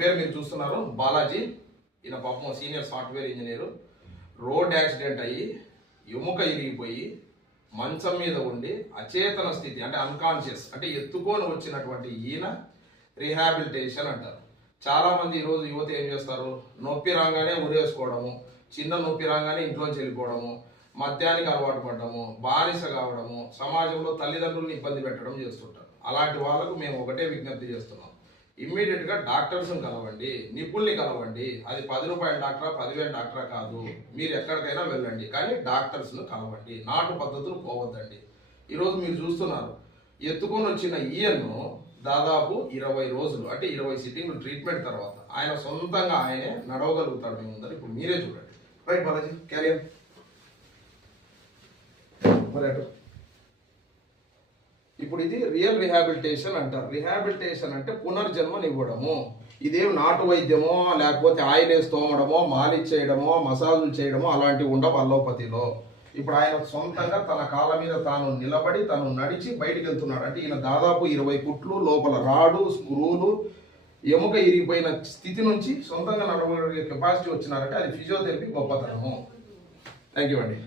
పేరు మీరు చూస్తున్నారు బాలాజీ. ఈయన పాపం senior software engineer. Road accident అయ్యి ఎముక ఇరిగిపోయి మంచం మీద ఉండి అచేతన స్థితి అంటే అన్కాన్షియస్ అంటే ఎత్తుకొని వచ్చినటువంటి ఈయన రీహాబిలిటేషన్ అంటారు. చాలామంది ఈరోజు యువత ఏం చేస్తారు, నొప్పి రాగానే ఉరేసుకోవడము, చిన్న నొప్పి రాగానే ఇంట్లోంచి వెళ్ళిపోవడము, మద్యానికి అలవాటు పడడము, బానిస కావడము, సమాజంలో తల్లిదండ్రులను ఇబ్బంది పెట్టడం చేస్తుంటారు. అలాంటి వాళ్ళకు మేము ఒకటే విజ్ఞప్తి చేస్తున్నాం, ఇమ్మీడియట్గా డాక్టర్స్ని కలవండి, నిపుణుల్ని కలవండి. అది 10 రూపాయల డాక్టరా 10,000 డాక్టరా కాదు, మీరు ఎక్కడికైనా వెళ్ళండి, కానీ డాక్టర్స్ను కలవండి. నాటు పద్ధతులు పోవద్దండి. ఈరోజు మీరు చూస్తున్నారు, ఎత్తుకొని వచ్చిన ఈయన్ను దాదాపు 20 రోజులు అంటే 20 సిట్టింగ్లు ట్రీట్మెంట్ తర్వాత ఆయన సొంతంగా ఆయనే నడవగలుగుతాడు. మీ ముందర ఇప్పుడు మీరే చూడండి. రైట్ బాలాజీ, క్యారియర్ మరి అటు. ఇప్పుడు ఇది రియల్ రిహాబిలిటేషన్ అంటారు. రిహాబిలిటేషన్ అంటే పునర్జన్మనివ్వడము. ఇదేం నాటు వైద్యమో లేకపోతే ఆయిల్ వేసి తోమడమో మాలిష్ చేయడమో మసాజులు చేయడమో అలాంటివి ఉండవు అల్లోపతిలో. ఇప్పుడు ఆయన సొంతంగా తన కాళ్ళ మీద తాను నిలబడి తను నడిచి బయటికి వెళ్తున్నాడు. అంటే ఈయన దాదాపు 20 కుట్లు లోపల రాడు స్క్రూలు ఎముక ఇరిగిపోయిన స్థితి నుంచి సొంతంగా నడవగలిగే కెపాసిటీ వచ్చినారంటే అది ఫిజియోథెరపీ గొప్పతనము. థ్యాంక్ యూ అండి.